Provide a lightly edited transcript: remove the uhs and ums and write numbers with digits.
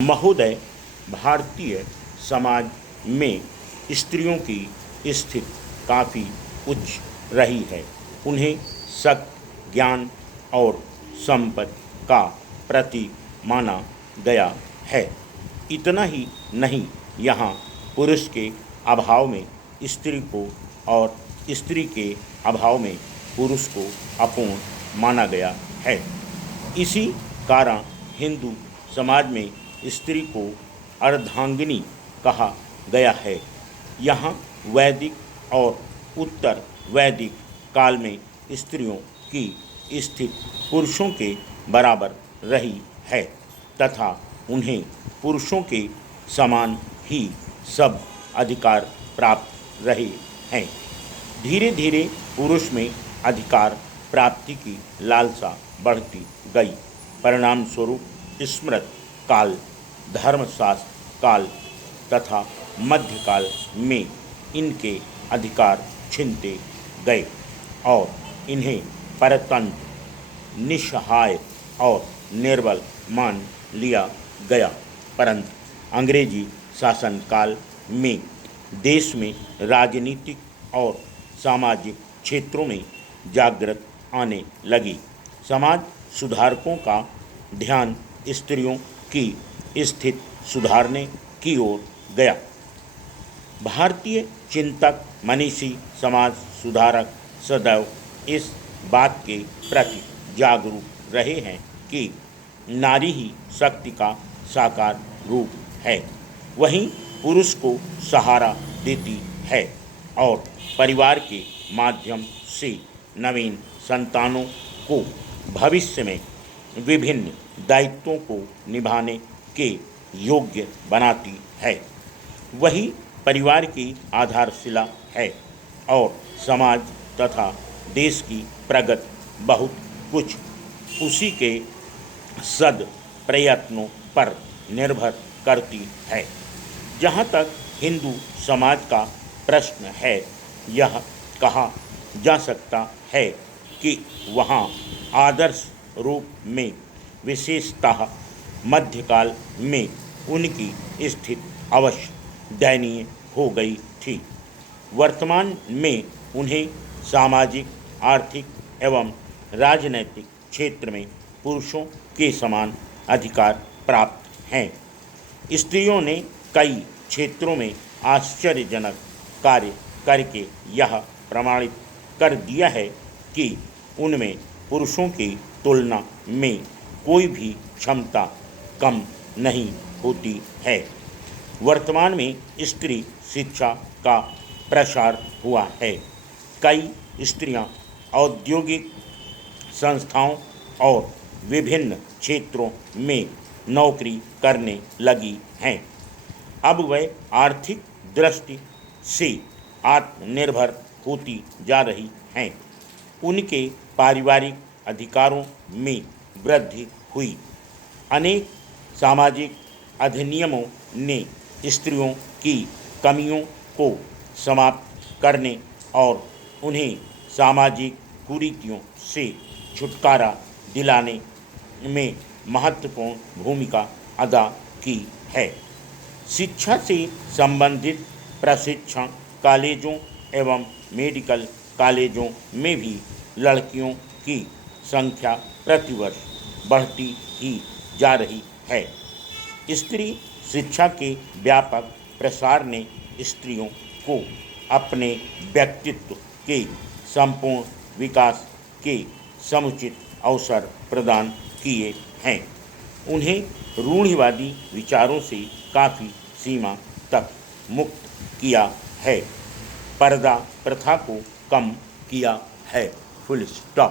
महोदय, भारतीय समाज में स्त्रियों की स्थिति काफ़ी उच्च रही है। उन्हें शक्ति, ज्ञान और संपत्ति का प्रतीक माना गया है। इतना ही नहीं, यहाँ पुरुष के अभाव में स्त्री को और स्त्री के अभाव में पुरुष को अपूर्ण माना गया है। इसी कारण हिंदू समाज में स्त्री को अर्धांगिनी कहा गया है। यहाँ वैदिक और उत्तर वैदिक काल में स्त्रियों की स्थिति पुरुषों के बराबर रही है तथा उन्हें पुरुषों के समान ही सब अधिकार प्राप्त रहे हैं। धीरे धीरे पुरुष में अधिकार प्राप्ति की लालसा बढ़ती गई। परिणाम स्वरूप स्मृत काल, धर्मशास्त्र काल तथा मध्यकाल में इनके अधिकार छीनते गए और इन्हें परतंत्र, निस्सहाय और निर्बल मान लिया गया। परंतु अंग्रेजी शासनकाल में देश में राजनीतिक और सामाजिक क्षेत्रों में जागृत आने लगी। समाज सुधारकों का ध्यान स्त्रियों की स्थिति सुधारने की ओर गया। भारतीय चिंतक, मनीषी, समाज सुधारक सदैव इस बात के प्रति जागरूक रहे हैं कि नारी ही शक्ति का साकार रूप है। वहीं पुरुष को सहारा देती है और परिवार के माध्यम से नवीन संतानों को भविष्य में विभिन्न दायित्वों को निभाने के योग्य बनाती है। वही परिवार की आधारशिला है और समाज तथा देश की प्रगति बहुत कुछ उसी के सद प्रयत्नों पर निर्भर करती है। जहाँ तक हिंदू समाज का प्रश्न है, यह कहा जा सकता है कि वहाँ आदर्श रूप में विशेषतः मध्यकाल में उनकी स्थिति अवश्य दयनीय हो गई थी। वर्तमान में उन्हें सामाजिक, आर्थिक एवं राजनैतिक क्षेत्र में पुरुषों के समान अधिकार प्राप्त हैं। स्त्रियों ने कई क्षेत्रों में आश्चर्यजनक कार्य करके यह प्रमाणित कर दिया है कि उनमें पुरुषों की तुलना में कोई भी क्षमता कम नहीं होती है। वर्तमान में स्त्री शिक्षा का प्रसार हुआ है। कई स्त्रियां औद्योगिक संस्थाओं और विभिन्न क्षेत्रों में नौकरी करने लगी हैं। अब वे आर्थिक दृष्टि से आत्मनिर्भर होती जा रही हैं। उनके पारिवारिक अधिकारों में वृद्धि हुई। अनेक सामाजिक अधिनियमों ने स्त्रियों की कमियों को समाप्त करने और उन्हें सामाजिक कुरीतियों से छुटकारा दिलाने में महत्वपूर्ण भूमिका अदा की है। शिक्षा से संबंधित प्रशिक्षण कॉलेजों एवं मेडिकल कॉलेजों में भी लड़कियों की संख्या प्रतिवर्ष बढ़ती ही जा रही है। स्त्री शिक्षा के व्यापक प्रसार ने स्त्रियों को अपने व्यक्तित्व के संपूर्ण विकास के समुचित अवसर प्रदान किए हैं। उन्हें रूढ़िवादी विचारों से काफ़ी सीमा तक मुक्त किया है। पर्दा प्रथा को कम किया है। Full stop.